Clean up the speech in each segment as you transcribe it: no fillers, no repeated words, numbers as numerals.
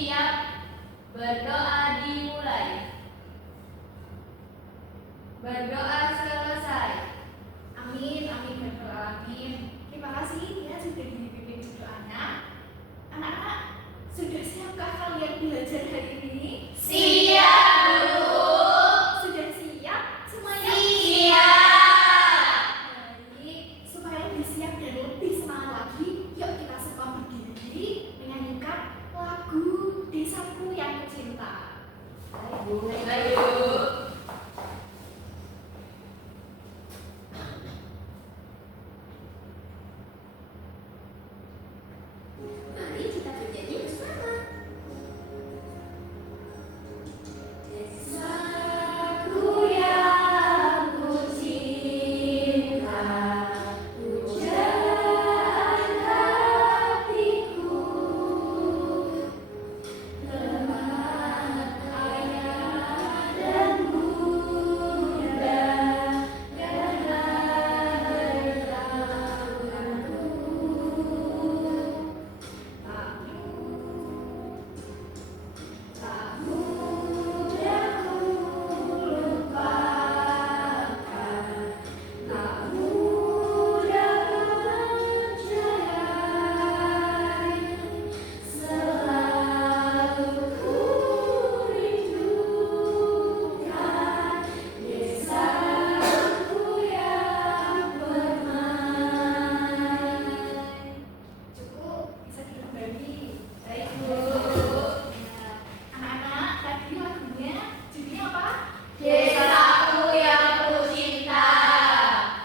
Siap, berdoa dimulai. Berdoa selesai. Amin, amin, ya Rabbal alamin. Terima kasih ya sudah dipimpin doanya. Anak-anak, sudah siapkah kalian belajar hari ini? Siap, Bu. Sudah siap semuanya? Siap. Baik, supaya lebih siap dan lebih semangat lagi, yuk kita semua berdiri menyanyikan lagu Desaku yang Tercinta. Ayo. Mari kita bernyanyi bersama. Desaku yang kucinta, pujaan hatiku, lemah, ayah dan bunda, dan hartaku. Tak mudah ku lupakan, tak mudah percaya, selalu ku rindukan desaku yang permai. Cukup, bisa duduk kembali. Baik, Bu. Anak-anak, tadi lagunya judulnya apa? Desaku yang kucinta.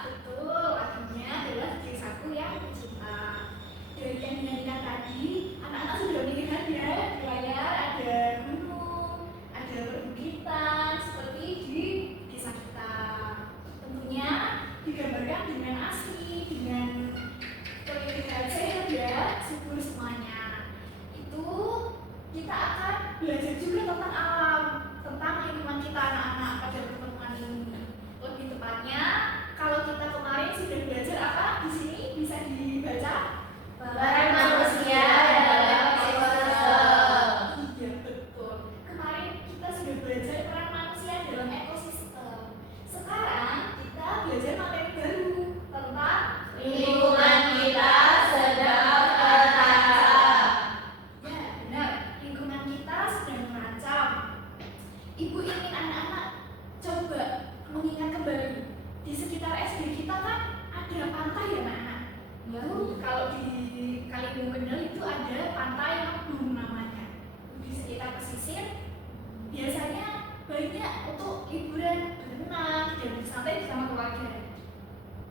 Betul, lagunya adalah Desaku yang Kucinta. Dari yang dinyanyikan tadi, anak-anak sudah melihat ya di layar ada gunung, ada perbukitan seperti di desa kita. Tentunya digambarkan dengan asri, dengan terlihat sehat ya, subur semuanya. Itu kita akan belajar juga tentang alam, tentang lingkungan kita anak-anak pada pertemuan ini. Lebih tepatnya, kalau kita kemarin sudah belajar apa di sini bisa dibaca? Peran manusia dalam ekosistem. Iya betul. Kemarin kita sudah belajar peran manusia dalam ekosistem. Sekarang kita belajar materi baru tentang Lingkungan kita sedang terancam. Ya, benar. Lingkungan kita sedang terancam. Ibu ingin anak-anak coba mengingat kembali di sekitar SD kita kan ada pantai ya anak-anak. Kalau di Kalimun Kendal itu ada pantai Mabung namanya. Di sekitar pesisir biasanya banyak untuk liburan berenang dan bersantai bersama keluarga.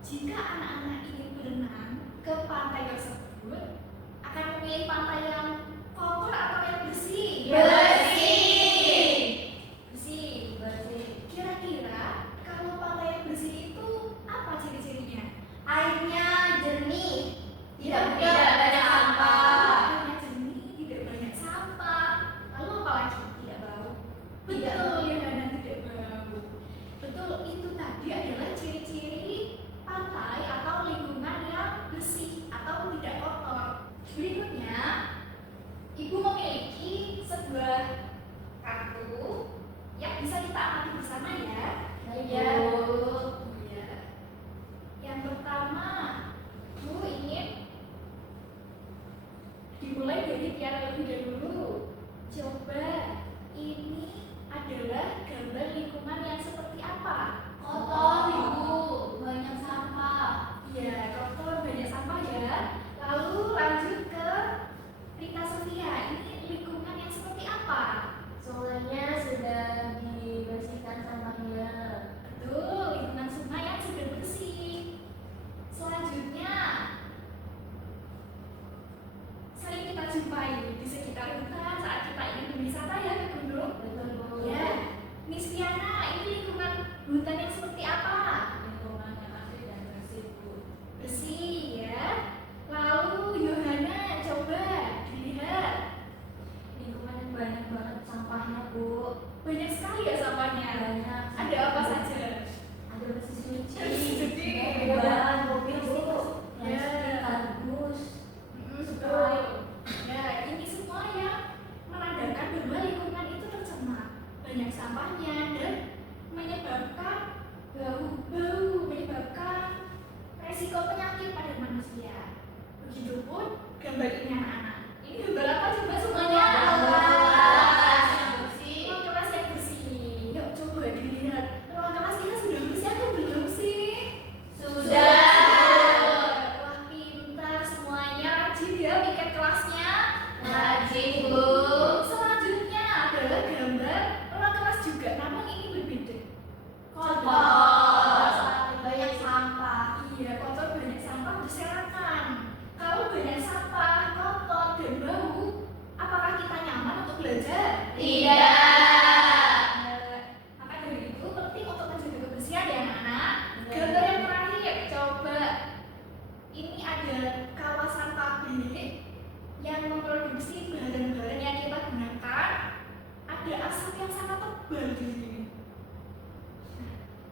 Jika anak-anak ingin berenang ke pantai tersebut, akan memilih pantai yang kotor atau yang bersih? Bersih. Bersih. Kira-kira kalau pantai yang bersih itu apa ciri-cirinya? Airnya jernih, Tidak banyak sampah. Airnya jernih, tidak banyak sampah. Lalu apa lagi? Tidak bau. Tidak Betul ya, dan tidak bau. Betul, itu tadi adalah ciri-ciri pantai atau lingkungan yang bersih atau tidak kotor. Berikutnya, Ibu memiliki sebuah kartu yang bisa kita amati bersama ya. Iya, Bu. Ya. Yang pertama, Bu ingin dimulai dari Tiara lebih dahulu. Coba, ini adalah gambar lingkungan yang seperti apa? Kotor, Ibu. Banyak sampah. Ya, kotor, banyak sampah ya. Lalu lanjut ke Rita Sofia. Ini lingkungan yang seperti apa? Sungainya sudah dibersihkan sampahnya. Betul, lingkungan sungai yang sudah bersih. Selanjutnya, sering kita jumpai di sekitar sampahnya dan menyebabkan menyebabkan resiko penyakit pada manusia. Begitupun gambar ini anak-anak. Ini gambar apa coba semuanya? Ruang kelas yang bersih. Yuk coba dilihat. Ruang kelas kita sudah bersih atau belum sih? Sudah. Wah, pintar semuanya. Rajin ya piket kelasnya. Rajin, Bu. Selanjutnya adalah gambar ruang kelas juga, namun ini berbeda. Kotor, banyak sampah. Iya, kotor, banyak sampah, berserakan. Kalau banyak sampah, kotor, dan bau, apakah kita nyaman untuk belajar? Tidak. Maka dari itu penting untuk menjaga kebersihan ya anak-anak. Gambar yang terakhir, coba. Ini ada kawasan pabrik yang memproduksi bahan-bahan yang kita gunakan. Ada asap yang sangat tebal di sini.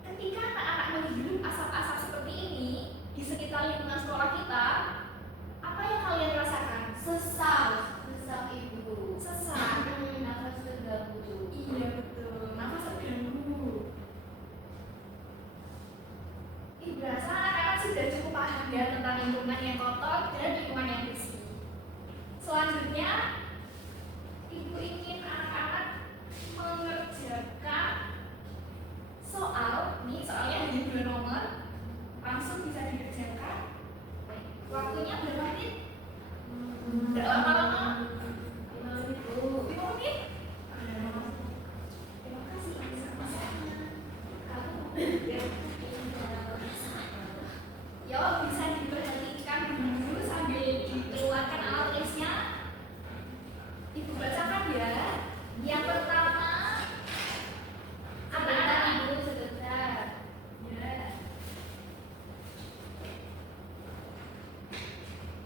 Ketika anak-anak menghirup asap-asap seperti ini di sekitar lingkungan sekolah kita, apa yang kalian rasakan? Sesak Ibu. Sesak. Nafas terganggu. Iya betul, nafas terganggu. Berasa anak-anak sudah cukup paham ya tentang lingkungan yang kotor dan lingkungan yang bersih. Selanjutnya, Ibu ingin anak-anak mengerjakan soal. Nih soalnya ada 2 nomor, langsung bisa dikerjakan. Waktunya berapa menit? Tidak lama-lama. 5 menit, Bu. 5 menit? Terima kasih sama-sama. Kamu Yo, bisa diperhatikan dulu sambil dikeluarkan alat tulisnya. Ibu bacakan ya. Yang pertama, Sebentar, Ibu, sebentar. ya.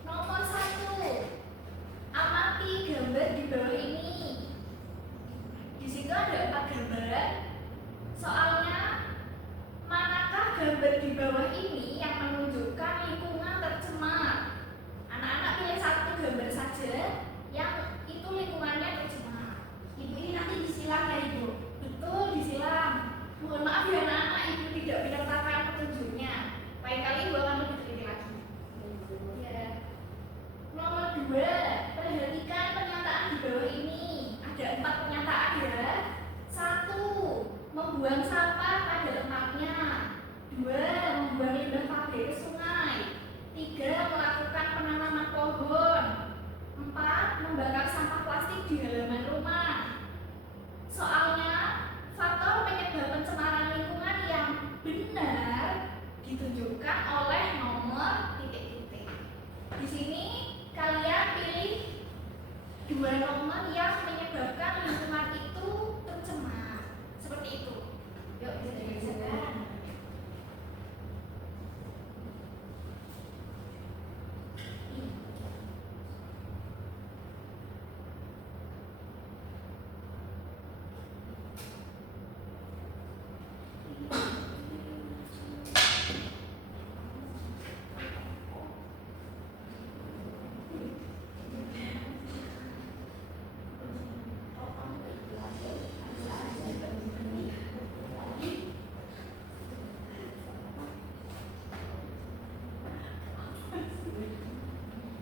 Nomor 1, amati gambar di bawah ini. Di situ ada 4 gambar. Soalnya, manakah gambar di bawah ini yang menunjukkan lingkungan tercemar? Anak-anak pilih 1 gambar saja yang itu lingkungannya tercemar. Ibu ini nanti disilang ya Ibu. Betul, disilang. Mohon maaf ya anak-anak, Ibu tidak menyertakan petunjuknya. Lain kali Ibu akan lebih teliti lagi. Ya. Nomor 2, perhatikan pernyataan di bawah ini. Ada 4 pernyataan ya. 1, membuang sampah pada tempatnya. 2, membuang limbah pabrik ke sungai. 3, melakukan penanaman pohon. 4, membakar sampah plastik di halaman rumah. Soalnya, faktor penyebab pencemaran lingkungan yang benar ditunjukkan oleh nomor titik-titik. Di sini kalian pilih 2 nomor yang menyebabkan lingkungan itu tercemar. Seperti itu. Yuk, bisa dikerjakan.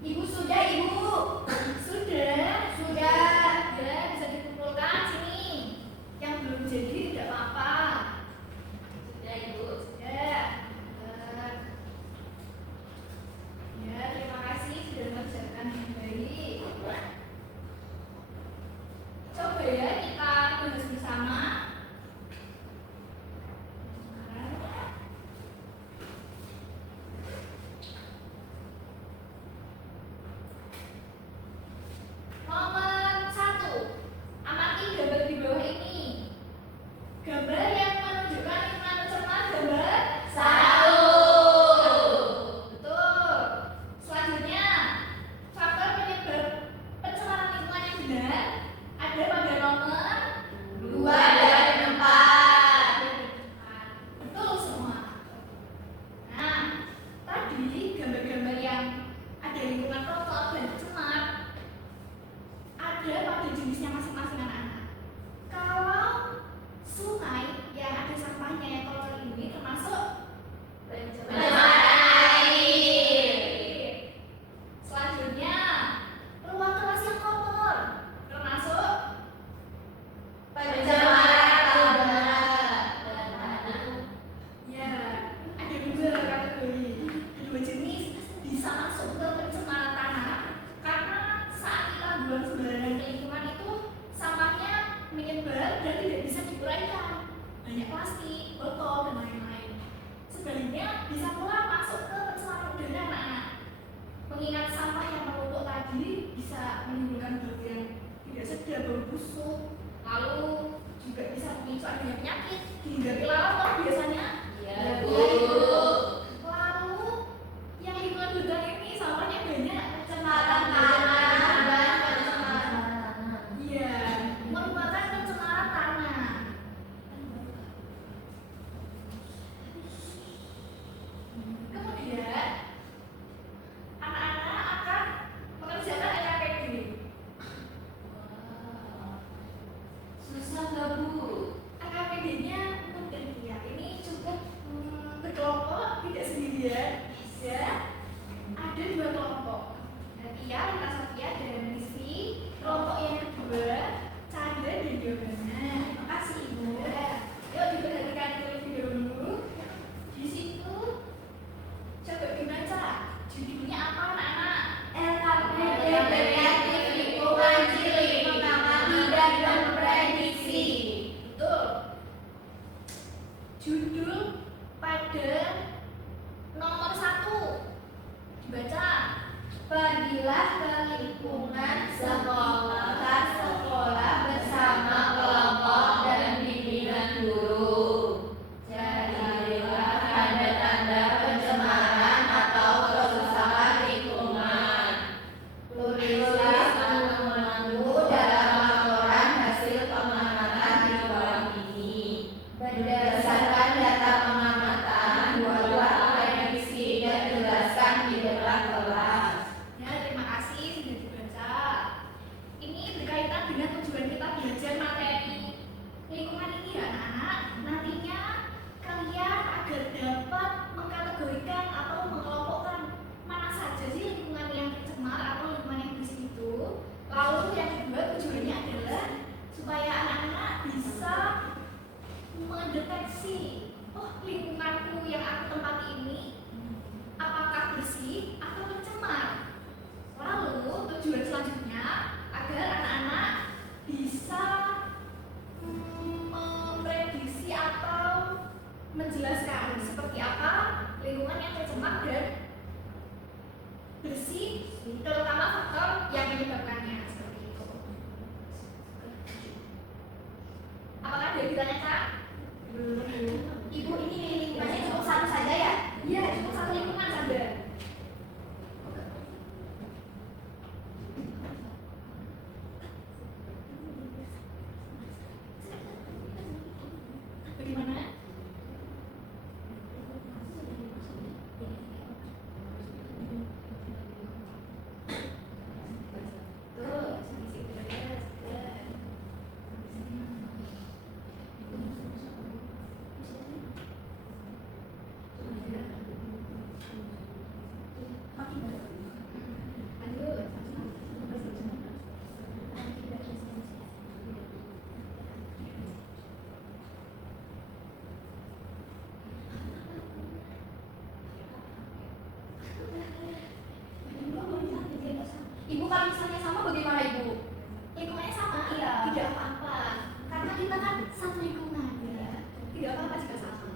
Ibu sudah, Ibu. Sudah. Ya, bisa dikumpulkan sini. Yang belum jadi tidak apa-apa. Sudah, Ibu. Sudah. Ya, terima kasih sudah mengerjakan dengan baik. Coba ya kita bahas bersama. Nomor 1, amati gambar di bawah ini. Gambar yang menunjukkan lingkungan tercemar gambar 1. Betul. Selanjutnya, faktor penyebab pencemaran lingkungan yang benar ada pada nomor 2 dan 4. Betul semua. Nah, tadi gambar-gambar yang ada lingkungan kotor dan tercemar ada pada jenisnya masing-masing anak-anak. Kalau diuraikan, banyak plastik, botol dan lain-lain. Sebaliknya bisa pula masuk ke pencemaran udara anak-anak. Mengingat sampah yang menumpuk tadi bisa menimbulkan bau yang tidak sedap, bau busuk, lalu juga bisa memicu adanya penyakit dihinggapi lalat toh biasanya. Iya, Ya, Bu. lalu yang lingkungan hutan ini sampahnya banyak, Pencemaran tanah dan pencemaran iya, merupakan pencemaran tanah. Kemudian anak-anak akan mengerjakan LKPD. Susah nggak, Bu? LKPD-nya mudah ya. Ini cukup berkelompok, tidak sendirian. Ya, ada 2 kelompok. Tia, Lita Sofia, dan Rizky. Kelompok yang kedua, Chandra dan Giovanna. Terima kasih Ibu. Yuk diperhatikan terlebih dahulu. Di situ coba dibaca. Judulnya apa anak-anak? LKPD kreatif lingkungan cilik mengamati dan memprediksi. Betul. Judul pada nomor 1 dibaca. Pergilah ke lingkungan sekolah bersama kelompok dan bimbingan guru. Carilah tanda-tanda pencemaran atau kerusakan lingkungan. Tulislah temuanmu dalam laporan hasil pengamatan di bawah ini. Berdasarkan data pengamatan, buatlah prediksi dan jelaskan di depan kelas. Ya, terima kasih sudah dibaca. Ini berkaitan dengan tujuan kita belajar materi lingkungan ini ya anak-anak. Nantinya kalian agar dapat mengkategorikan atau mengelompokkan mana saja sih lingkungan yang tercemar atau lingkungan yang bersih itu. Lalu yang kedua tujuannya adalah supaya anak-anak bisa mendeteksi, oh lingkunganku yang aku tempati ini apakah bersih atau tercemar. Lalu tujuan selanjutnya agar anak-anak bisa memprediksi atau menjelaskan seperti apa lingkungan yang tercemar dan bersih, terutama faktor yang menyebabkannya seperti itu. Apakah ada yang ditanyakan? Ibu, ini lingkungannya cukup satu saja ya? Iya, cukup satu lingkungan saja. Bagaimana? Tuh, Ibu, kalau misalnya sama bagaimana Ibu? Lingkungannya sama? Iya. Tidak apa-apa, karena kita kan satu lingkungan ya. Tidak apa-apa jika sama.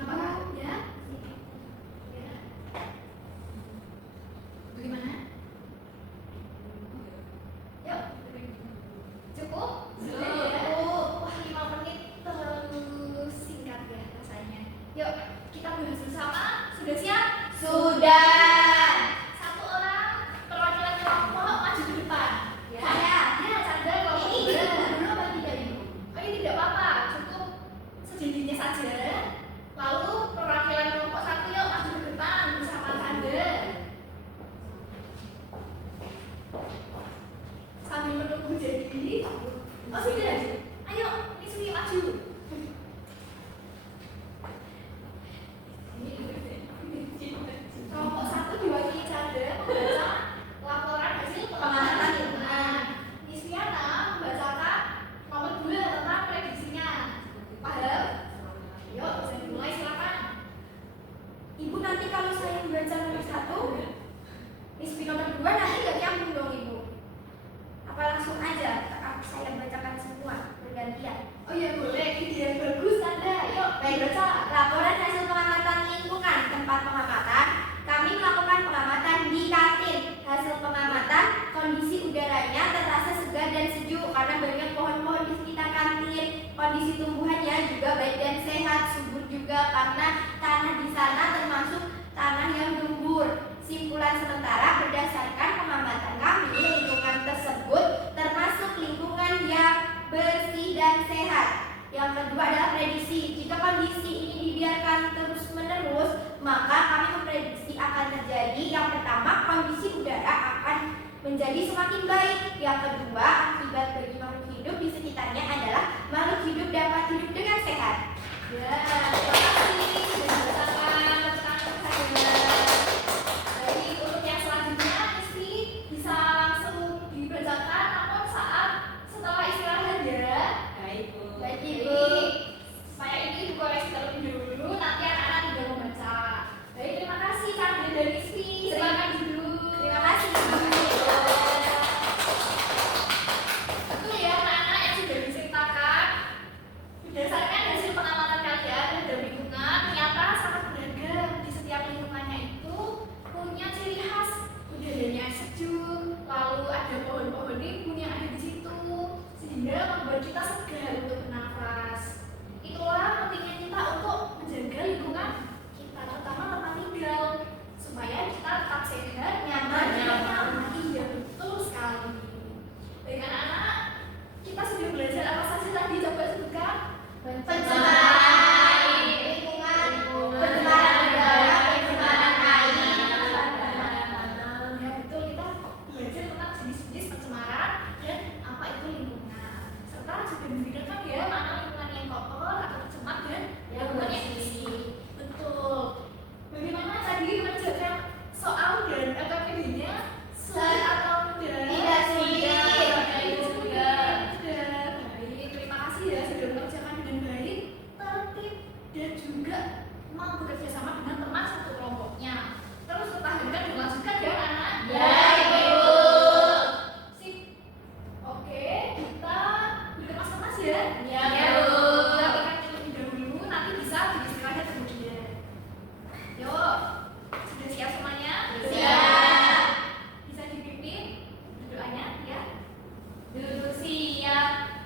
Apakah ya? Bagaimana? Yuk. Cukup? Sudah ya? Wah, 5 menit terlalu singkat ya rasanya. Yuk, kita bahas bersama. Sudah siap? Sudah. Satu orang perwakilan kelompok maju ke depan. Ya, Chandra kelompok Ini kedua. dulu apa tidak, Ibu? Oh, ini tidak apa-apa, cukup sejadinya saja. Lalu perwakilan kelompok 1 yuk maju ke depan bersama Chandra. Sambil menunggu jadi. Oh sudah. Ayo, Niswi maju. Kelompok menjadi semakin baik. Yang kedua, akibat bagi makhluk hidup di sekitarnya adalah makhluk hidup dapat hidup dengan sehat. Ya, terima kasih sudah dibacakan tentang saya. Baik, untuk yang selanjutnya Rizky bisa langsung dibacakan namun setelah istirahat ya. Baik, Bu. Baik Ibu. Supaya ini dikoreksi terlebih dahulu, nanti anak-anak tidak membaca. Baik, terima kasih Kak dan Rizky. Silakan duduk. Terima kasih. Betul ya anak-anak yang sudah diceritakan. Berdasarkan hasil pengamatan kalian terhadap lingkungan, ternyata sangat beragam. Di setiap lingkungannya itu punya ciri khas. Udaranya sejuk, lalu ada pohon-pohon rimbun yang ada di situ, sehingga membuat kita segar untuk bernafas. Itulah pentingnya kita untuk menjaga lingkungan kita, terutama tempat tinggal, supaya kita tetap sehat, nyaman, Iya, betul sekali. Baik anak-anak, kita sudah belajar apa saja tadi? Coba sebutkan. Pencemaran lingkungan, pencemaran udara, pencemaran air, Ya betul, kita belajar tentang jenis-jenis pencemaran dan apa itu lingkungan. Serta juga membedakan ya mana lingkungan yang kotor atau tercemar dan lingkungan yang bersih. Betul. Bagaimana tadi mengerjakan soal dan AKPD-nya? Sulit atau tidak? Tidak sulit. Sudah. Baik, terima kasih ya sudah mengerjakan dengan baik, tertib dan juga mau bekerja sama dengan teman satu kelompoknya. Terus pertahankan dan lanjutkan ya anak. Ya, Ibu. Sip. Oke, kita dikemas-kemas ya. Ya, Bu. Kita makan terlebih dahulu, nanti bisa diistirahat kemudian. Yuk, sudah siap semuanya? Siap. Bisa dipimpin doanya ya. Duduk siap.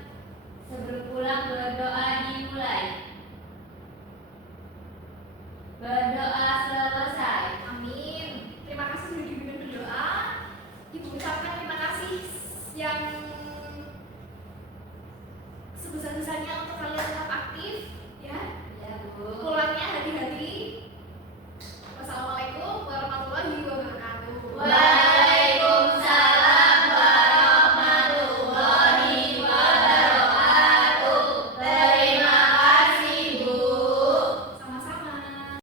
Sebelum pulang berdoa dimulai. Berdoa selesai. Amin. Terima kasih sudah dipimpin berdoa. Ibu ucapkan terima kasih yang sebesar-besarnya untuk kalian tetap